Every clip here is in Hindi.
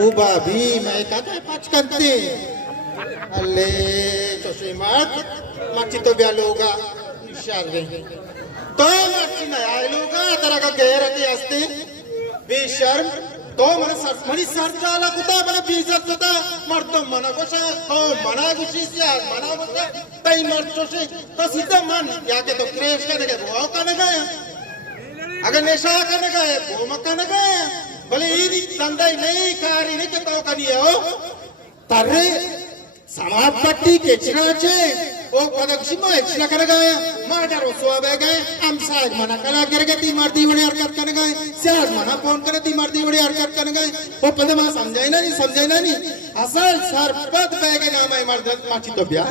Uba bi may katay pachkante. Alle chosimat machito bialoga sharge. To machina ayloga taraga gairati asti bishar to mani sarjala kuta mana bizat kuta marto mana kosha to mana gushi siya mana kosha tai marto se to sidha man yaake to crash karne ka wo karne gaya agar nesha karne gaya wo mak karne gaya भले ये संदाई नहीं कारी नहीं तो कनिया हो तारे समाज पट्टी के चिराचे ओ पदक्षी में एक्शन कर गए मार्डर हो सुबह गए हम साज मना कला करके ती मारती बड़ी हरकत करने गए साज मना फोन करे ती मारती बड़ी हरकत करने गए वो पद मां समझाई ना नहीं असल सर पद बैगे नाम है मर्द माची तो ब्याह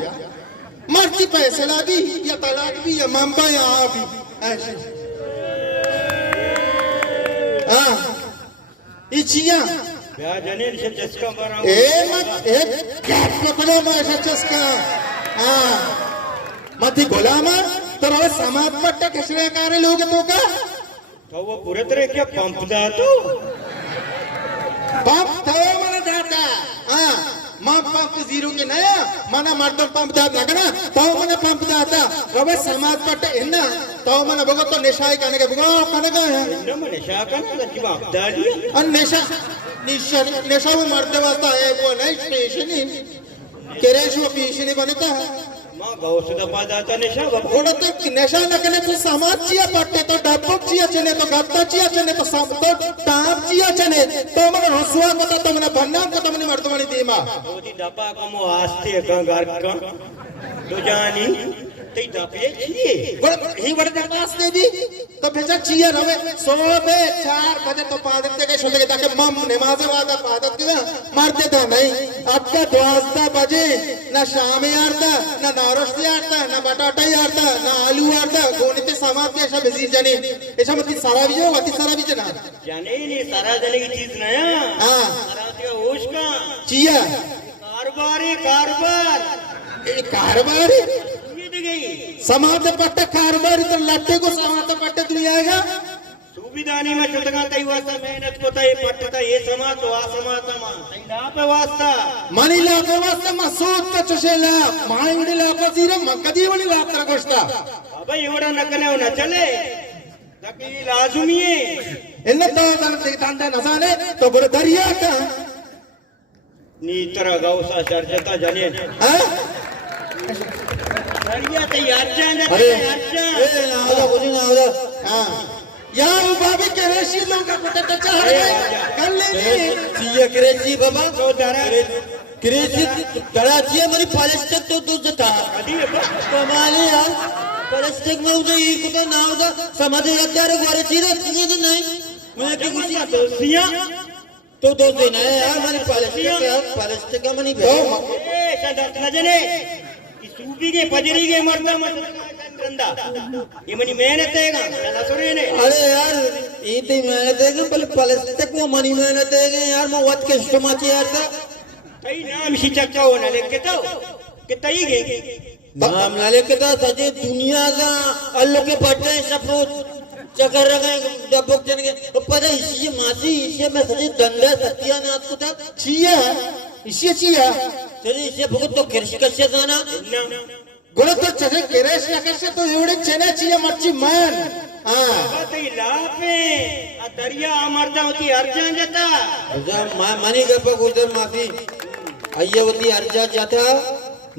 मर्जी पैसे लागी या तलाक भी या मामबा या भी ऐसे हाँ इचिया जनेल से चस्का मारा कैप पकड़ो मैं चस्का हाँ मती गोलामा तो वो समाज पट्टे खिसरे कारे लोग तो का तो वो पूरे तरह क्या पंप दा तो पंप था mana जाता हाँ माँ पंप जीरो के नया mana मर्दों पंप दा लगना तो mana पंप दाता वो समाज पट्टे इन्ना तो mana बगो तो निशाई करने के बगो करने का है इन्ना में निशा करने का क्या पंप डालिए अन नेशा वो मरते वास्ता है वो नहीं स्टेशन ही केरेश वो पीछे नहीं बनता है माँ गाँव से दबा जाता निशा थोड़ा तो नेशा लगने तो समाज चिया पट्टे तो डब्बक चिया चने तो गत्ता चिया चने तो सब तो टाप चिया चने तो मन रसुआ को तो मन भन्ना को तो मन मर्दवानी दीमा वो दी डब्बा का मो आस्ते गंगार का तो जानी ते डब्बे छिए ही बड़े डब्बास दे दी तो भेजा चिया रवे 4 बजे तो पादत के शोले के मम नमाज वादा पादत के मारते थे नहीं आपका 12 बजे ना शाम यारता ना नारस यारता ना बटाटा यारता ना आलू यारता गोनिते समाज के ऐसा बिजी जाने ऐसा मत सारा भी हो अति सारा भी जना जाने नहीं सारा जाने की चीज नया हां सारा ते होश का चिया कारबार समाज पट्टे कारबार तो लट्टे को समाज पट्टे दिया आएगा सुविधानी में चुटका तई वास्ता मेहनत को तई पट्टा ये समाज तो आ समाज तमा तई ना पे वास्ता मनी ला पे वास्ता मसूद का चुशेला माइंड ला को जीरो मकदी वाली ला तर गोश्ता अबे एवढा नकने न चले तकी लाजुमी है इन तो दांडे नसाने तो बुरे दरिया का नी तरह गावसा चर्चता जाने हां दरिया तैयार जाने अरे तैयार ना हो हां यार बाबी के रेशी लोग का पता चाह रहे कर ले ये क्रेजी बाबा तो दरा क्रेजी कराची हमारी प्लास्टिक तो दूर जाता अदी कमाले यार प्लास्टिक में उधर ये कुछ ना होता समझ यार गोरे चीज़ नहीं मैं क्या कुछ तो सिया तो दो दिन है यार हमारी प्लास्टिक का मनी ए संदर्भ न जाने इस सूबी के पजरी के मरना मत गंदा ये मनी मेहनत हैगा ना सुने ने अरे यार ये तो मेहनत है पर प्लास्टिक में मनी मेहनत है यार मैं वक्त के समाचे यार था तई नाम शिक्षक हो ना लेके तो कि तई गए नाम ना लेके था सजे दुनिया का अल्लाह के पट्टे सब रोज चक्कर रखे डब्बक चने पर इसी मासी इसी में सजे दंडा सत्यानाथ को था चिया इसी चिया सजे इसी भगत तो कृषि कश्य जाना गुण तो चने केरेश लकशे तो एवढे चने चिया मर्ची मन हां तई लापे आ दरिया अमरता होती अर्जन जाता जब मानी गप्पा उधर मासी आइए होती अर्जा जाता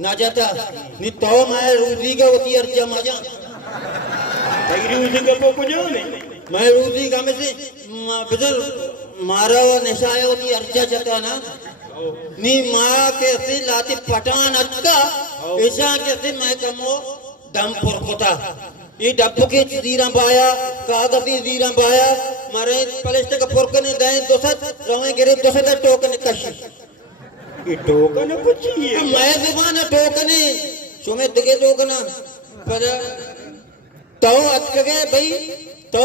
ना जाता नी तो मैं रूदी का होती अर्जा मजा तई उसे गपो को जो ने मैं रूदी का में से बिजल मारा हुआ निशाया होती अर्जा जाता ना नी माँ के से लाती पठान अटका ऐसा के से मैं कमो दम पुरकोता ये डब्बू के जीरा बाया कागजी जीरा बाया मारे प्लास्टिक पुरकने दे दोसत रवे गिरे दोसत टोकन कशी ये टोकन कुछ ही है मैं जमाना टोकने सुमे दिगे टोकना पर तो अटके भाई तो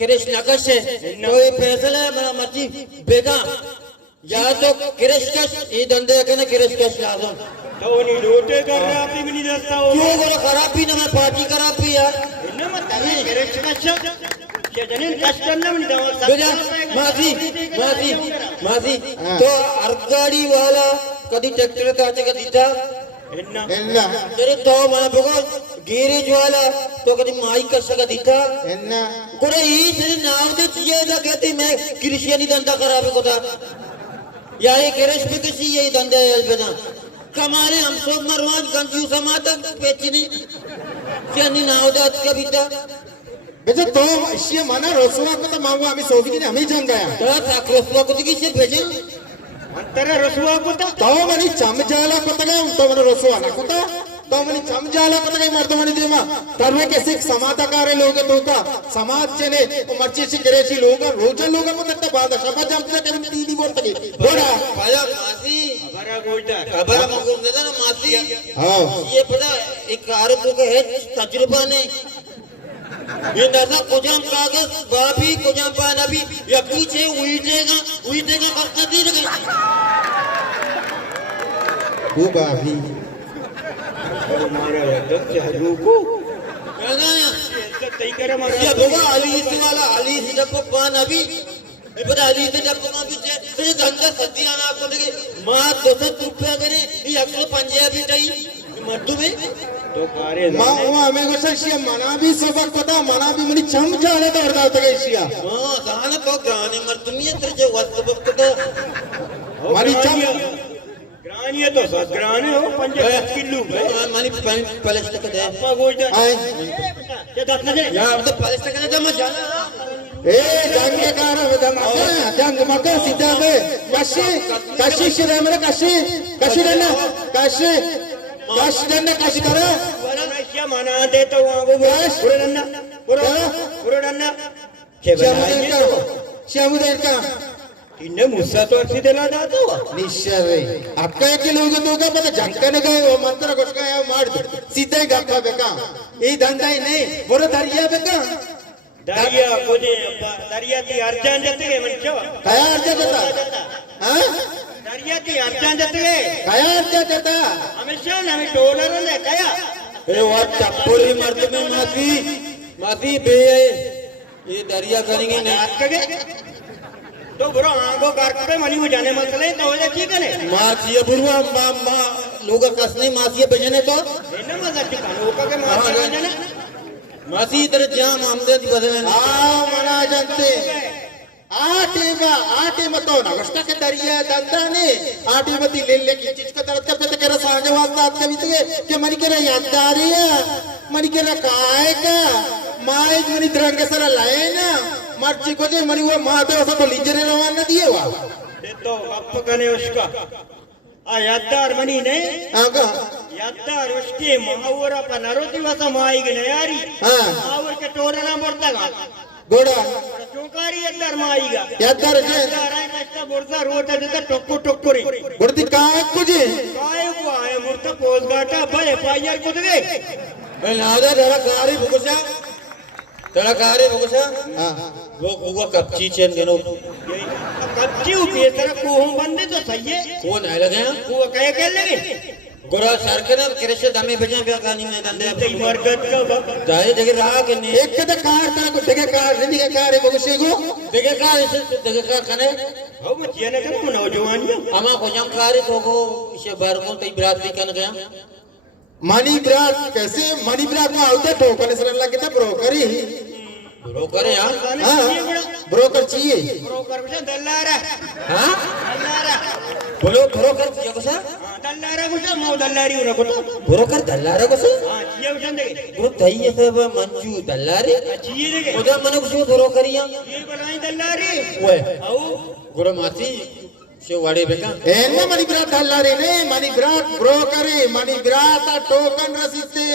कृष्ण कशे तो ये फैसला मेरा मर्जी बेगा या तो कृष्ण ये धंधे के ना कृष्ण लाजम तो नहीं लोटे कर रहा आप भी नहीं दस्ता हो क्यों बोला खराब भी ना मैं पार्टी खराब भी यार इन्हें मत करे कृष्ण जने कष्टन्न मनी दवा बेटा मासी तो अर्गाड़ी वाला कदी ट्रैक्टर का आते कदी था एन्ना एन्ना तेरे तो मैं बगो गैरेज वाला तो कदी माइक का सका दीता एन्ना कोड़े ही से नाव दे चिये दा कहती मैं क्रिश्चियनी धंधा खराब को था या ये गैरेज पे किसी ये धंधा है अलबेदा कमाले हम सब मरवाज गंजू समाता पेचनी क्या नहीं नाव दे आज का बीता बेटा तो इसी माना रसुआ को तो मांगो हमें सोफी की हमें जंग गया तो साक्रोस्वा को तो किसी भेजे अंतर रसुआ कुता तो मनी चमजाला को तगा तो मन रसुआ ना कोता तो मनी चमजाला को तगा मर्द मनी देमा तरवे कैसे समाधाकारी लोग तो का समाज चने मर्ची से करेची लोग रोजा लोग को तक बाद सभा जमते करीब 3 बोल तक बोला पाया मासी बरा गोइटा खबर मगुर दे ना मासी हां ये पता एक कारक को है तजुर्बा नहीं ये नसा कुजाम कागज बाबी कुजाम पाना भी या पीछे उल्टेगा करता दी रही वो बाबी मारा दस रुको कहना ऐसा तई करे मारा ये बाबा अली से वाला अली से जब पाना भी ये पता अली से जब पाना भी तो ये धंधा सदिया ना को देखे मां 200 रुपया करे ये 150 भी चाहिए मर्दू में तो कारे मां वो हमें को सशिया मना भी सबक पता मना भी मनी चमजाला तो अर्दा तक एशिया हां दाना तो ग्रानी मर्दू में तेरे जो वस्तु तो मनी चम ग्रानिए तो सस ग्राने हो 5 किलो मानी पैलेस तक दे अपा गोइटा आए ये दस न या अब तो पैलेस तक दे मत जाना ए जंग कार मका जंग मका सीधा बे काशी शिरमरे काशी रहना काशी करा क्या मना दे तो वहां वो बुरडन्ना बुरडन्ना के बनाएंगे श्यामुदेव का इन्ने मुस्सा तो अर्सी देला जाता हुआ निश्चय रे आपका एक लोग तो का पता जंकने गए वो मंत्र कुछ का है मार सीधे गप्पा बेका ये धंधा ही नहीं बोलो दरिया बेका दरिया कोजे दरिया ती अर्जन जते मंचो कया अर्जा देता हां दरिया ती अर्जन जते कया अर्जा देता हमेशा नमी डॉलर ने कया ए वो टप्पोरी मर्द में माफी बे ये दरिया करेंगे नहीं कगे तो बुरा आंगो कार पे मनी हो जाने मसले तो हो ठीक है ने मासिया बुरवा मा लोग कसने मासिया बजने तो इन्ने मजा चिकानो के मार जाने मासी इधर जाम आमदे बदलने मना जानते आटे मत हो ना कष्ट के दरिया दंता ने आटे मती ले की चीज का तरत पे तो केरा सागे वास्ता आपके बीते के मनी केरा याददारी है मनी केरा काय का माए मनी तरंग सरा लाए ना मर्ची को जे मनी वो माते वसा तो लीजरे रवाना दिए वा ये तो अप कने उसका आ याददार मनी ने आगा याददार उसके महावरा पर नरोती वसा माई गने यारी हां महावर के टोरना पड़ता गा गोड़ा चौकारी याददार माईगा याददार जे याददार है कष्ट बोलता रोता देता टक्को रे गुर्दी काय कुजे काय को आए मुर्ता पोस गाटा भले पायर कुद गए ए नादा तेरा कारी भुगसा हां वो कच्ची चेन गनो कच्ची बेसरा को हम बंदे तो सही है कौन है लगे वो कह लगे गोरा सरकना कृषि दमे बजा पे कहानी में दंदे ते मरगत का बाप जाए जगह रहा के नहीं एक के कार ता को देखे कार नहीं के कार है बगसे को देखे का इसे देखे का कने हो मचिया ने करो नौजवान अमा को जम खारे तो को इसे बार को तई बराती कन गया मनी ब्रात कैसे मनी ब्रात में आउटे टोकन सर लगे तो ब्रोकर ही ब्रोकर यार हां ब्रोकर चाहिए ब्रोकर बचा दल्लारा हां दल्लारा बोलो ब्रोकर ये को सा दल्लारा बचा मो दल्लारी उरा को ब्रोकर दल्लारा को सा हां ये बचा दे वो तई सब मंजू दल्लारी अच्छी रे ओदा मने को ब्रोकरिया ये बनाई दल्लारी ओए आओ गुरु मासी से वाड़े बेका एन्ना मनी ब्रात दल्लारी ने मनी ब्रात ब्रोकर ही मनी ब्रात टोकन रसीदे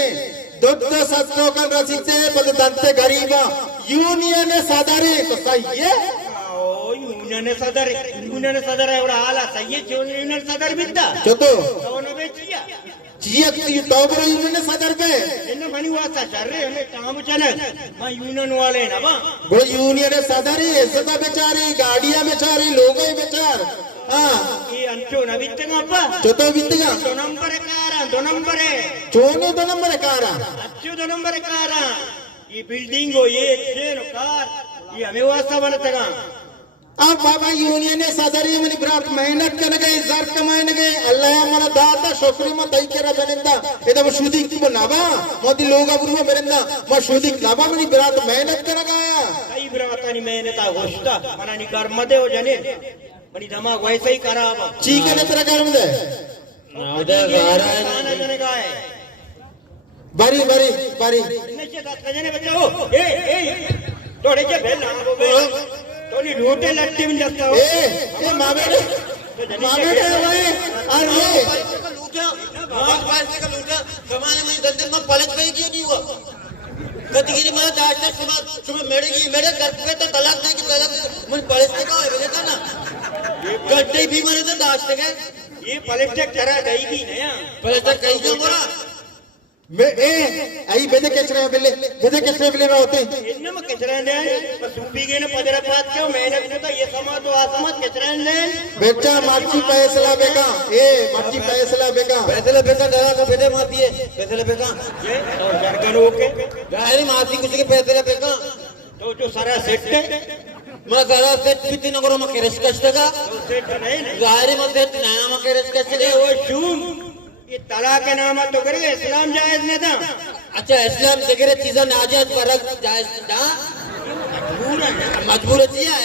दुद्ध सत टोकन रसीदे पद दंते गरीबा यूनियन सादारी तो सही है ओ यूनियन सदर एवढा आला सही है यूनियन सदर बिद्दा जो तो दोनों बेचिया जियक तो बरो यूनियन सादर पे इन्ने मनी वासा चर्रे हमें काम चले मैं यूनियन वाले ना बा वो यूनियन सादारी सदा बेचारी गाड़ियां बेचारी लोगों बेचार हां ये अंचो ना बित्तेगा अप्पा जो तो बितगा 2 नंबर कार 2 नंबर चोने 2 नंबर कारा अच्छो 2 नंबर कार ये बिल्डिंग हो ये छे नो कार ये हमें वास्ता बनता का अब बाबा यूनियन सदरी मनी ब्रात मेहनत करने गए जार कमाने गए अल्लाह हमारा दाता शोकरी में तई केरा बनेंदा इधर वो शुद्धी की बनावा मोदी लोग अब रूम बनेंदा मैं शुद्धी लावा मनी ब्रात मेहनत करने गया कई ब्राता नी मेहनत आ गोश्ता मना नी कर मदे हो जाने मनी दिमाग वैसे ही करा अब चीक ने तेरा कर्म दे उधर आ रहा है खाना देने का है बारी बारी बारी नशे दात का जाने बच्चा हो ए थोड़े के बेल ना हो बे तो नी रोटे लट्टी में जाता हो ए मामे ने भाई अरे पैसे का लूटा कमाने में धंधे में पलट गई क्यों नहीं हुआ कति की मैं आज तक सुबह मेरे घर पे तो तलाक नहीं की तलाक मन पलट का है बेटा ना गड्ढे भी मरे तो दाज तक है ये पलट करा गई की नया पलट कहीं क्यों मोरा मैं आई बेदे केचरा बेले में होते इनमें कचरा ने सूपी के ने पदरा पात क्यों मेहनत में तो ये समाज तो आसमाज कचरा ने बेटा माची पैसला बेका माची पैसला बेका पैसे बेका दवा का बेटे माती है पैसे बेका ये और सरकार ओके गाड़ी माती कुछ के पैसे बेका तो जो सारा सेट है मैं सारा सेट कितने नगरों में केरेस कष्टगा तो सेट नहीं गाड़ी में सेट नया में केरेस कष्टगा वो शूम ये तलाक के नाम तो करेगा इस्लाम जायज नहीं था अच्छा इस्लाम जगह चीज़ें नाजायज फर्क जायज ना मजबूर है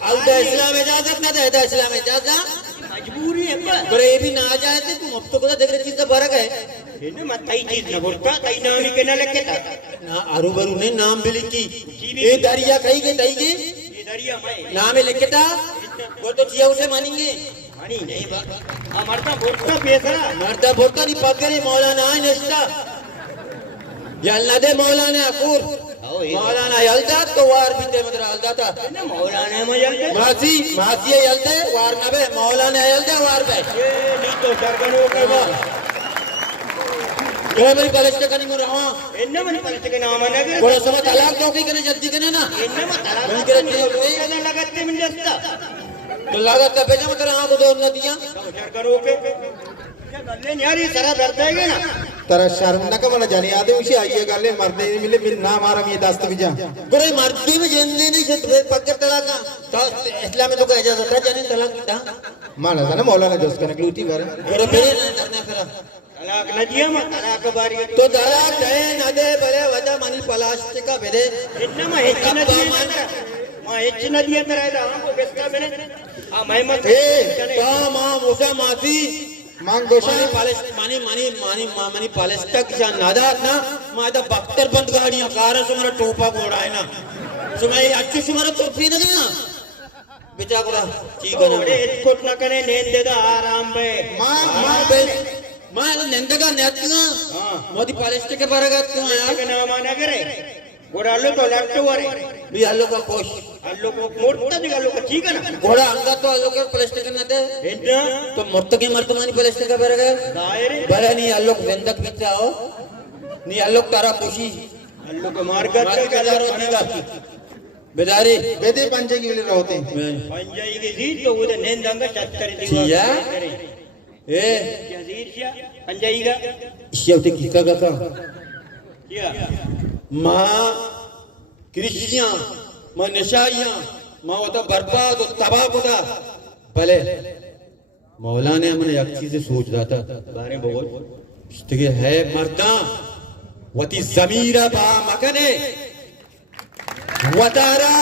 अब तो इस्लाम इजाजत ना दे इस्लाम इजाजत मजबूरी है पर ये भी नाजायज है तुम अब तो कोई जगह चीज़ें फर्क है इन्हें मत कई चीज न बोलता कई नाम ही के ना लगे था ना आरू बरू ने नाम भी लिखी ये दरिया कहीं के तई के ये दरिया में नाम लिखे था वो तो जिया उसे मानेंगे पानी नहीं बा हमारा बोलता बेसरा मरता बोलता नहीं पकड़ी मौलाना है निष्ठा यल्ला दे मौलाना अकूर मौलाना यल्दा तो वार भी ते मतलब यल्दा था ना मौलाना में जलते मासी यल्दे वार नबे मौलाना यल्दा वार बे ये नहीं तो सरकार वो करवा जो मेरी कलेक्टर करनी में रहा इन्हें मन पलट के नाम है ना बड़ा समय तलाक नौकरी करने जल्दी करने ना इन्हें मत मन करे तलाक के लगाते में जस्ता तो लागत का बेटा मतलब आंख दो नदियां सरकार ओके क्या गल्ले न्यारी सारा डरता है ना तेरा शर्म ना का मला जाने आदे उसे आइए गाले मरने मिले मिल ना मारा मैं दास्त भी जा बड़े मर्दी में जिंदगी नहीं से पक्के तलाक तो इस्लाम में तो कहा जाता है जाने तलाक किता माना था ना मौलाना जोश करने ग्लूटी बारे बड़े बेरे ना करना फिर तलाक न दिया मत तलाक बारी तो तलाक दे न दे बड़े वजह मनी प्लास्टिक का बेरे इतना में हेच न दिया मां हेच न दिया तेरा इधर हमको किसका मैंने आ मैं मत का मां मुसा मासी मांग गोशा मानी पालेस्टा किसान नादात ना मादा बख्तर बंद गाड़ियां कार से मेरा टोपा घोड़ा है ना सुमाई अच्छी सुमारा तो पी ना बेटा कोड़ा ठीक है ना कोट ना करे नींद दे दो आराम पे मां नेंदगा नेतगा मोदी पालेस्टा के बारे क्यों आया के नाम आना करे घोड़ा लो तो लट्टू वाले भी अल्लो का कोश अल्लो को मोड़ता दिखा लो का ठीक है ना घोड़ा अंगा तो अल्लो के प्लास्टिक के नाते इतना तो मोत्त के मर्तमानी प्लास्टिक का बारे दायरे बरे नहीं अल्लो जिंदक बिच आओ नहीं अल्लो तारा खुशी अल्लो को मार कर बेदारी बेदे पंजे की लिए रहते पंजाई की जीत तो उधर नींद अंगा 70 सिया ए क्या जीत क्या पंजाई का शेवटी किका का क्या मां कृषियां मां नशाइयां मां होता बर्बाद और तबाह होता भले मौला ने हमने एक चीज सोच रहा था बारे बहुत इसके है मर्दा वती जमीरा बा मकने वतारा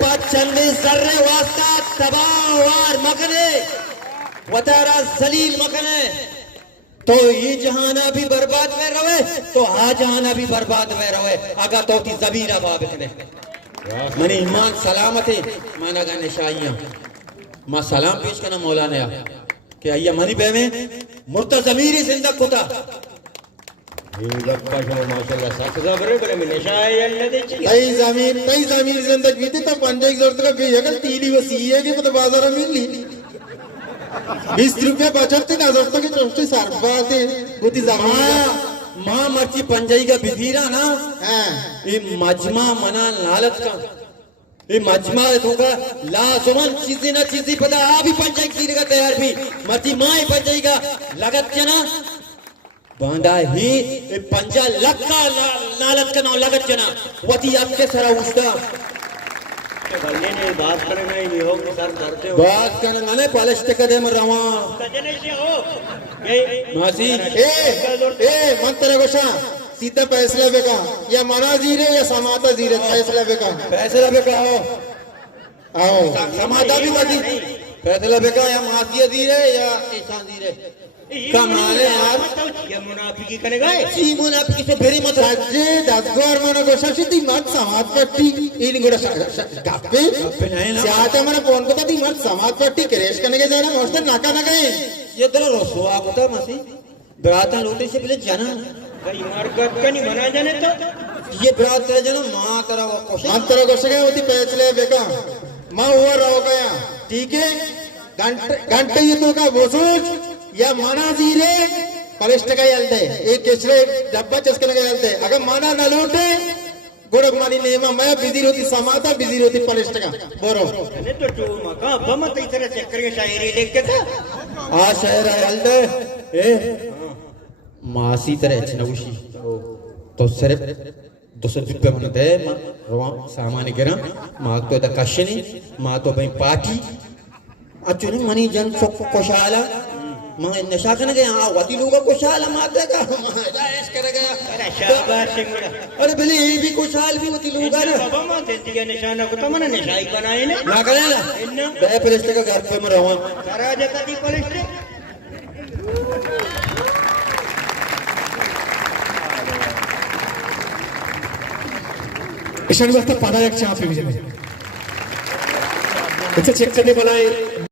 पचंदे सर्रे वास्ता तबाहवार मकने वतारा जलील मकने तो ये जहाना भी बर्बाद में रहे तो आ जहाना भी बर्बाद में रहे अगर तो की जमीरा बाब ने मनी ईमान सलामत है माना गा निशाइयां मां सलाम पेश करना मौलाना कि अय्या मनी बे में मुर्ता जमीरी जिंदा कुता ये लक्का जो माशाल्लाह साथ जबरे बड़े में नशाए अल्लाह दे कई जमीन जिंदगी बीते तो पंजे की जरूरत का गई अगर तीली वसी है कि मतलब बाजार में मिल ली 20 रुपया बचत थे ना दोस्तों के चौथे सरबाते होती जमीन मां मर्ची पंजाई का बिधीरा ना हां ये मजमा मना लालच का ये मजमा होगा लाजमन चीजें ना चीजें पता आ भी पंजाई की का तैयार भी मर्ची मां पंजाई का लागत क्या ना बांधा ही ये पंजा लक्का लालच का ना लागत क्या ना वती आपके सरा उस्ता बल्ले ने बात करना ही नहीं हो कि सर डरते हो बात करना ने पॉलिश के दे मर रहा सजने से हो ये मासी ए मंत्र गोशा सीधा फैसला बेका या मना जीरे या समाता जीरे फैसला बेका फैसला पे कहो आओ समाता भी बदी फैसला पे कहा या मासी दी रे या ईशान दी रे कमाले यार ये मुनाफिकी करने गए सी मुनाफिकी से भेरी मत राज्य दासगोर मन गोशा सिद्धि मत समाज पट्टी इन गोड़ा गप्पे नहीं ना जाते मन फोन को दी मत समाज पट्टी क्रेश करने के जाना मोस्टर नाका ना गए ये तेरा रसवा होता मासी बराता लोटे से पहले जाना भाई मरकत का नहीं बना जाने तो ये बरात तेरा जाना माँ तेरा वो कोशिश मंत्र गोशा के होती फैसले बेका माँ हुआ रहो गया ठीक है घंटे ये तो का बोसूच या माना जीरे पलिष्ट का यलते एक केसरे डब्बा चस्कने का यलते अगर माना न लूटे गोड़क मानी नेमा मैं बिजी रोती समाता बिजी रोती पलिष्ट का बोरो मैंने तो जो मका बमत इस तरह चक्कर के शायरी लिख के था आ शहर यलते ए मासी तेरे चनौशी तो सिर्फ 200 रुपये म्हणते रवा सामान गिरा माग तो दा कशनी मा तो भाई पार्टी अचुनी मनी जन कोशाला मैं नशा करने गया हाँ वती लोगों कोशाला मारते का ऐश कर गया अरे शाबाश सिंगड़ा अरे भले ये भी कोशाल भी वती लोगों ना बाबा मां देती है निशाना को तमने निशाई बनाए ने ना करे ना इन्ना बे पुलिस के घर पे मैं रहा सारा जगह दी पुलिस ने ईशान वास्ता पादा एक चाप पे भी चले अच्छा चेक करने वाला है